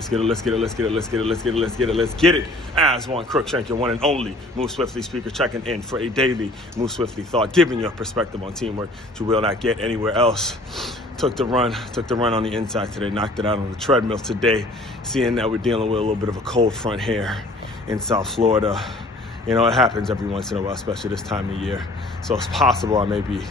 Let's get it, let's get it, let's get it, let's get it, let's get it, let's get it, let's get it. As one Crookshank, your one and only Move Swiftly speaker, checking in for a daily Move Swiftly thought, giving you a perspective on teamwork you will not get anywhere else. Took the run on the inside today, knocked it out on the treadmill today, seeing that we're dealing with a little bit of a cold front here in South Florida. You know, it happens every once in a while, especially this time of year. So it's possible I may be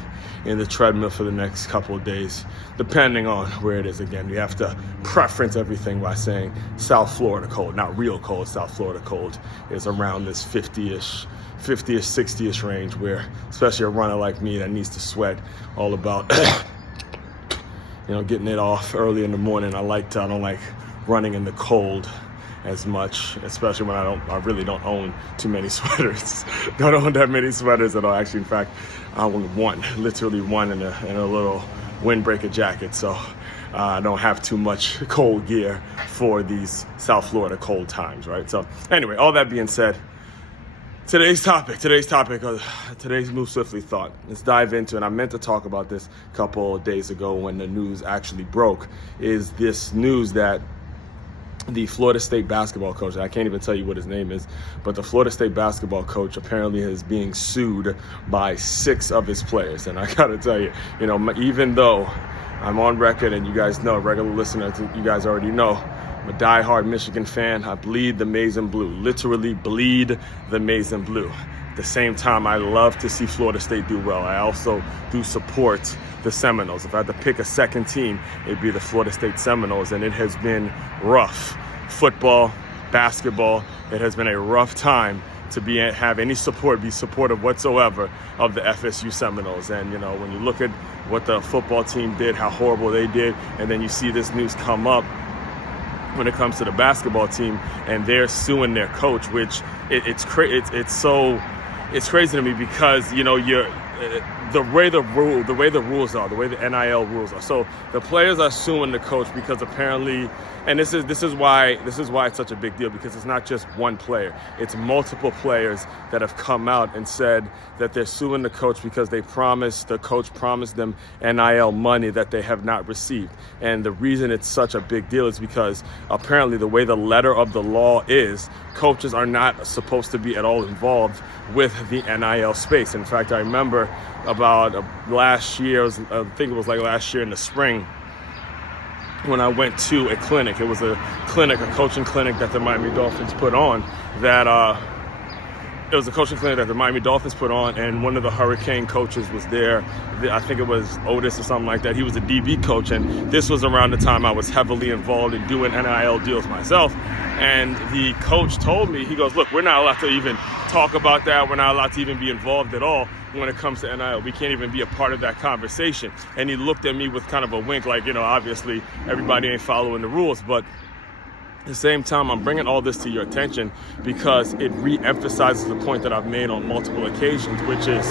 in the treadmill for the next couple of days, depending on where it is. Again, we have to preference everything by saying South Florida cold, not real cold. South Florida cold is around this 50-ish, 60-ish range, where especially a runner like me that needs to sweat all about, getting it off early in the morning. I don't like running in the cold as much, especially when I really don't own too many sweaters. Don't own that many sweaters at all. Actually, in fact, I own literally one in a little windbreaker jacket. So I don't have too much cold gear for these South Florida cold times, right? So anyway, all that being said, today's Move Swiftly thought. Let's dive into it. I meant to talk about this a couple of days ago when the news actually broke, is this news that the Florida State basketball coach, I can't even tell you what his name is, but the Florida State basketball coach apparently is being sued by 6 of his players. And I gotta tell you, even though I'm on record, and you guys know, regular listeners, you guys already know, I'm a diehard Michigan fan. I bleed the maize and blue, literally bleed the maize and blue. At the same time, I love to see Florida State do well. I also do support the Seminoles. If I had to pick a second team, it'd be the Florida State Seminoles, and it has been rough. Football, basketball, it has been a rough time to have any support, be supportive whatsoever of the FSU Seminoles. And, when you look at what the football team did, how horrible they did, and then you see this news come up when it comes to the basketball team, and they're suing their coach, which it's crazy to me, because the way the rules are, the way the NIL rules are. So the players are suing the coach because apparently, and this is why it's such a big deal, because it's not just one player, it's multiple players that have come out and said that they're suing the coach because the coach promised them NIL money that they have not received. And the reason it's such a big deal is because apparently the way the letter of the law is, coaches are not supposed to be at all involved with the NIL space. In fact, I remember about last year, I think it was like last year in the spring, when I went to a clinic. It was a coaching clinic that the Miami Dolphins put on, and one of the Hurricane coaches was there. I think it was Otis or something like that. He was a DB coach, and this was around the time I was heavily involved in doing NIL deals myself. And the coach told me, he goes, look, we're not allowed to even talk about that. We're not allowed to even be involved at all when it comes to NIL. We can't even be a part of that conversation. And he looked at me with kind of a wink, like, obviously everybody ain't following the rules. But at the same time, I'm bringing all this to your attention because it re-emphasizes the point that I've made on multiple occasions, which is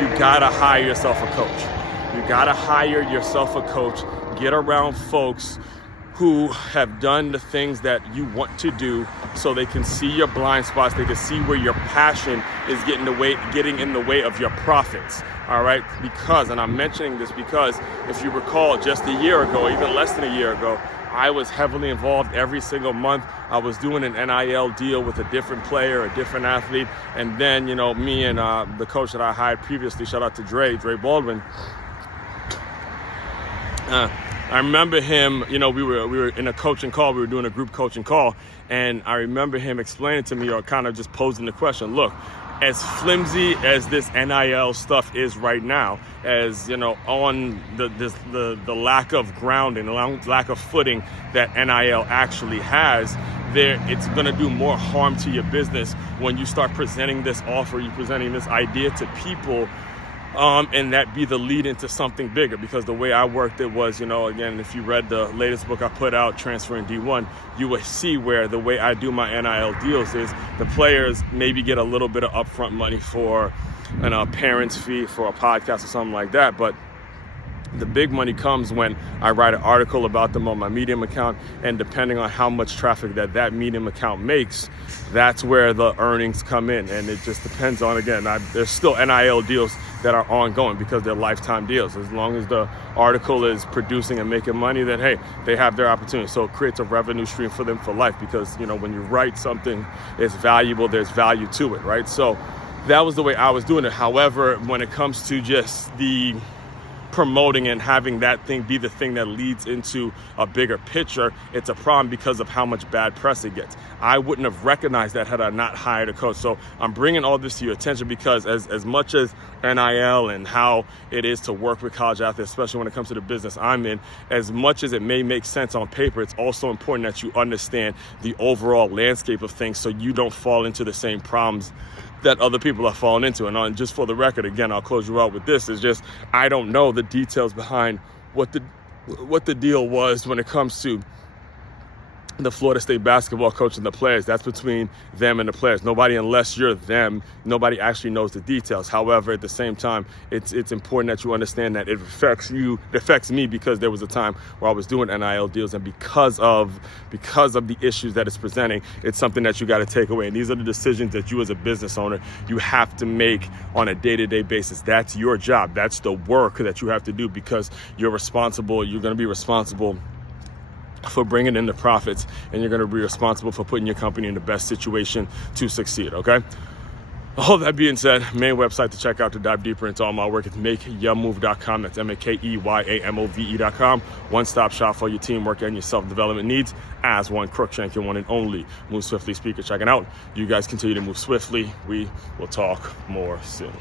you gotta hire yourself a coach. You gotta hire yourself a coach. Get around folks who have done the things that you want to do, so they can see your blind spots. They can see where your passion is getting in the way of your profits. All right, and I'm mentioning this because if you recall, just a year ago, even less than a year ago, I was heavily involved every single month. I was doing an NIL deal with a different player, a different athlete. And then, me and the coach that I hired previously, shout out to Dre Baldwin. I remember him, we were in a coaching call. We were doing a group coaching call. And I remember him explaining to me, or kind of just posing the question, look, as flimsy as this NIL stuff is right now, as on the lack of grounding, the lack of footing that NIL actually has, it's going to do more harm to your business when you start presenting this offer, you're presenting this idea to people, and that be the lead into something bigger. Because the way I worked it was, again, if you read the latest book I put out, Transferring D1, you will see where the way I do my NIL deals is the players maybe get a little bit of upfront money for a parent's fee for a podcast or something like that, but the big money comes when I write an article about them on my Medium account, and depending on how much traffic that Medium account makes, that's where the earnings come in. And it just depends on, again, there's still NIL deals that are ongoing because they're lifetime deals. As long as the article is producing and making money, then hey, they have their opportunity. So it creates a revenue stream for them for life because, you know, when you write something, it's valuable, there's value to it, right? So that was the way I was doing it. However, when it comes to just the promoting and having that thing be the thing that leads into a bigger picture, it's a problem because of how much bad press it gets. I wouldn't have recognized that had I not hired a coach. So I'm bringing all this to your attention because as much as NIL and how it is to work with college athletes, especially when it comes to the business I'm in, as much as it may make sense on paper, it's also important that you understand the overall landscape of things so you don't fall into the same problems that other people are falling into. And just for the record, again, I'll close you out with this, is just I don't know the details behind what the deal was when it comes to the Florida State basketball coach and the players. That's between them and the players. Nobody, unless you're them, nobody actually knows the details. However, at the same time, it's important that you understand that it affects me because there was a time where I was doing NIL deals, and because of the issues that it's presenting, it's something that you got to take away. And these are the decisions that you as a business owner, you have to make on a day-to-day basis. That's your job. That's the work that you have to do because you're responsible. You're going to be responsible for bringing in the profits, and you're going to be responsible for putting your company in the best situation to succeed, okay? All that being said, main website to check out to dive deeper into all my work is makeyourmove.com. That's MakeYamove.com. One-stop shop for your teamwork and your self-development needs as one Crookshank, your one and only Move Swiftly speaker. Checking out. You guys continue to move swiftly. We will talk more soon.